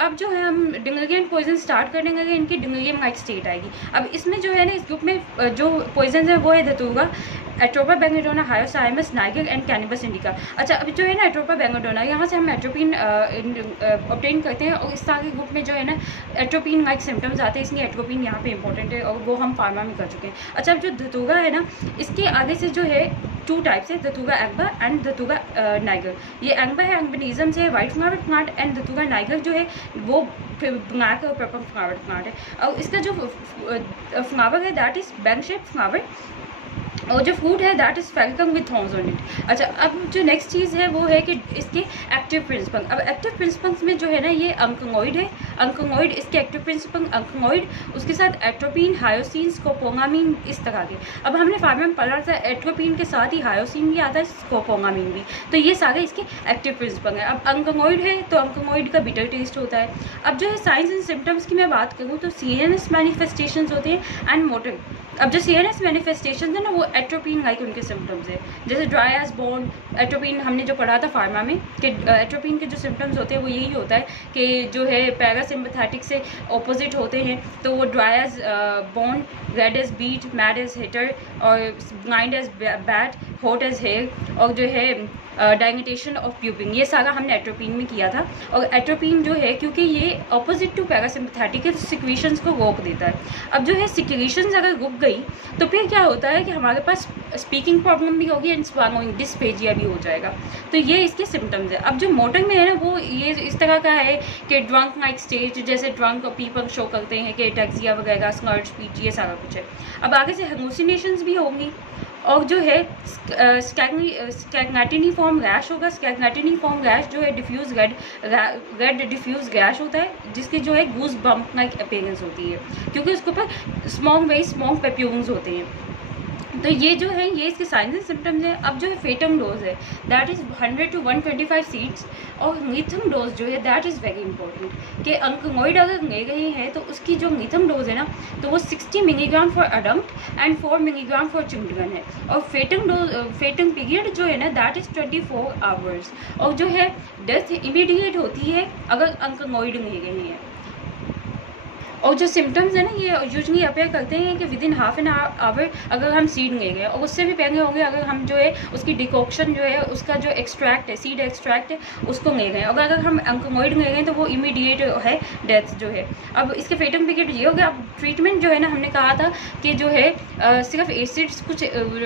अब जो है हम डिंगलियम पॉइजन स्टार्ट कर देंगे, इनकी डिंगलियम लाइक स्टेट आएगी। अब इसमें जो है ना, इस ग्रुप में जो पॉइजन है वो है धतूरा, Atropa belladonna, Hyoscyamus, niger and Cannabis indica. अच्छा, अब जो है ना एट्रोपा बेंगोडोना, यहाँ से हम एट्रोपिन ऑब्टेन करते हैं और इस तरह के ग्रुप में जो है ना एट्रोपिन लाइक सिम्टम्स आते हैं, इसलिए एट्रोपिन यहाँ पे इंपॉर्टेंट है और वो हम फार्मा में कर चुके हैं। अच्छा, अब जो धतूरा है ना, इसके आगे से जो है 2 टाइप्स है, धतूरा एंग्बा एंड धतूरा नाइगर। ये एंग्बा है एंग्बनिज्म से वाइट फ्लावर प्लांट, एंड धतूरा नाइगर जो है वो ब्लैक और पर्पल फ्लावर प्लांट है। और इसका जो फ्लावर है दैट इज बैंग शेप फ्लावर, और जो फ्रूट है दैट इज़ फेल्कम विथ थॉर्न्स ऑन इट। अच्छा, अब जो नेक्स्ट चीज़ है वो है कि इसके एक्टिव प्रिंसिपल। अब एक्टिव प्रिंसिपल्स में जो है ना ये अंकनोइड है, अंकनोइड इसके एक्टिव प्रिंसिपल अंकनोइड, उसके साथ एट्रोपिन, हायोसिन, स्कोपोलामाइन, इस तरह के। अब हमने फार्मा में पढ़ा था एट्रोपिन के साथ ही हायोसिन भी आता है, स्कोपोलामाइन भी, तो ये सारे इसके एक्टिव प्रिंसिपल है। अब अंकनोइड है तो अंकनोइड का बिटर टेस्ट होता है। अब जो है साइंस एंड सिम्टम्स की मैं बात करूँ तो सीएनएस मैनिफेस्टेशंस होते हैं एंड मोटर। अब जो सीएनएस मैनिफेस्टेशन है ना वो एट्रोपिन लाइक उनके सिम्टम्स है, जैसे ड्राई एज बोन। एट्रोपिन हमने जो पढ़ा था फार्मा में कि एट्रोपिन के जो सिम्टम्स होते हैं वो यही होता है कि जो है पैरासिम्पैथेटिक से ऑपोजिट होते हैं, तो वो dry as bone, red as beet, mad as hatter, और blind as bat, hot as hare, और जो है डायमेटेशन ऑफ प्यूपिंग, ये सारा हमने एट्रोपिन में किया था। और एट्रोपिन जो है क्योंकि ये ऑपोजिट टू पैरासिम्पैथेटिक है, सिक्रीशंस को रोक देता है। अब जो है सिक्रीशंस अगर रुक गई तो फिर क्या होता है कि हमारे पास स्पीकिंग प्रॉब्लम भी होगी एंड स्वालोइंग डिस्पेजिया भी हो जाएगा। तो ये इसके सिम्टम्स है। अब जो मोटर में है ना वो ये इस तरह का है कि ड्रंक लाइक स्टेज, जैसे ड्रंक पीपल शो करते हैं कि टैक्सिया वगैरह, स्लर्ड स्पीच, ये सारा कुछ है। अब आगे से हेलुसिनेशंस भी होंगी, और जो है स्कैग्नेटिनिफॉर्म रैश होगा। स्कैग्नेटिनिफॉर्म रैश जो है डिफ्यूज रेड डिफ्यूज रैश होता है, जिसकी जो है गूज बम्प लाइक अपीयरेंस होती है, क्योंकि उसके ऊपर स्मॉग पेप्यूल्स होते हैं। तो ये जो है ये इसके साइंस एंड सिम्टम्स है। अब जो है फेटम डोज है दैट इज़ 100 to 125 सीड्स, और मीथम डोज जो है दैट इज़ वेरी इंपॉर्टेंट कि अंकनोइड अगर ले गए हैं तो उसकी जो मीथम डोज है ना तो वो 60 milligram for adult and 4 milligram for children है। और फेटम पीरियड जो है ना दैट इज़ 24 आवर्स, और जो है डेथ इमीडिएट होती है अगर अंकनोइड ले गए हैं। और जो सिम्टम्स है ना ये यूजली अपेयर करते हैं कि with in half an hour अगर हम सीड ले गए, और उससे भी पहले होंगे अगर हम जो है उसकी डिकॉक्शन जो है उसका जो एक्सट्रैक्ट है, सीड एक्सट्रैक्ट है, उसको ले गए। अगर हम अंकनोइड ले गए तो वो इमीडिएट है डेथ जो है। अब इसके फेटम पीरियड ये हो गया। अब ट्रीटमेंट जो है ना हमने कहा था कि जो है सिर्फ एसिड्स, कुछ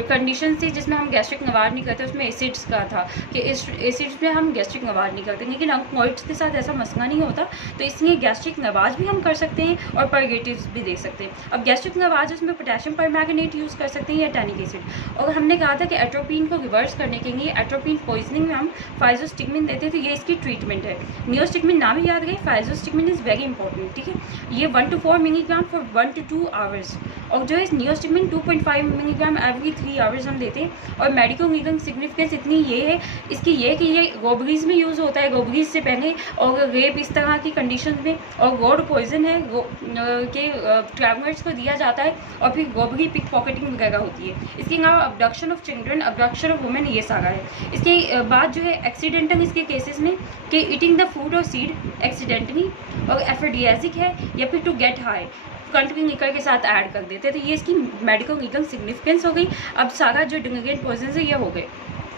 कंडीशन थी जिसमें हम गैस्ट्रिक नवार नहीं करते, उसमें एसिड्स का था कि एसिड्स में हम गैस्ट्रिक नवार नहीं करते, लेकिन अंकनोइड्स के साथ ऐसा मसला नहीं होता, तो इसलिए गैस्ट्रिक नवाज भी हम कर सकते हैं और परगेटिव्स भी देख सकते हैं। अब गैस्ट्रिक नवाज उसमें पोटेशियम परमैंगनेट यूज़ कर सकते हैं या टैनिक एसिड। और हमने कहा था कि एट्रोपिन को रिवर्स करने के लिए एट्रोपिन पॉइजनिंग में हम फाइजोस्टिगमिन देते थे, ये इसकी ट्रीटमेंट है। नियोस्टिगमिन नाम ही याद रहे, फाइजोस्टिगमिन इज़ वेरी इंपॉर्टेंट, ठीक है। ये 1 to 4 milligram for 1 to 2 hours, और जो है नियोस्टिगमिन 2.5 मिलीग्राम एवरी 3 आवर्स हम देते हैं। और मेडिकल लीगल सिग्निफिकेंस इतनी ये है इसकी, ये कि ये रोबरीज में यूज़ होता है, रोबरीज से पहले, और रेप इस तरह की कंडीशन में, और रोड पॉइजन है के ट्रैवलर्स को दिया जाता है, और फिर रोबरी, पिक पॉकेटिंग वगैरह होती है। इसके अलावा abduction of children, abduction of women, ये सारा है। इसके बाद जो है एक्सीडेंटल इसके केसेस में कि ईटिंग द फूड और सीड एक्सीडेंटली, और एफिडियाजिक है, या फिर टू गेट हाई, कंट्री निकल के साथ ऐड कर देते हैं। तो ये इसकी मेडिकल लीगल सिग्निफिकेंस हो गई। अब सारा जो डिंगलियम पॉइजन है ये हो गए।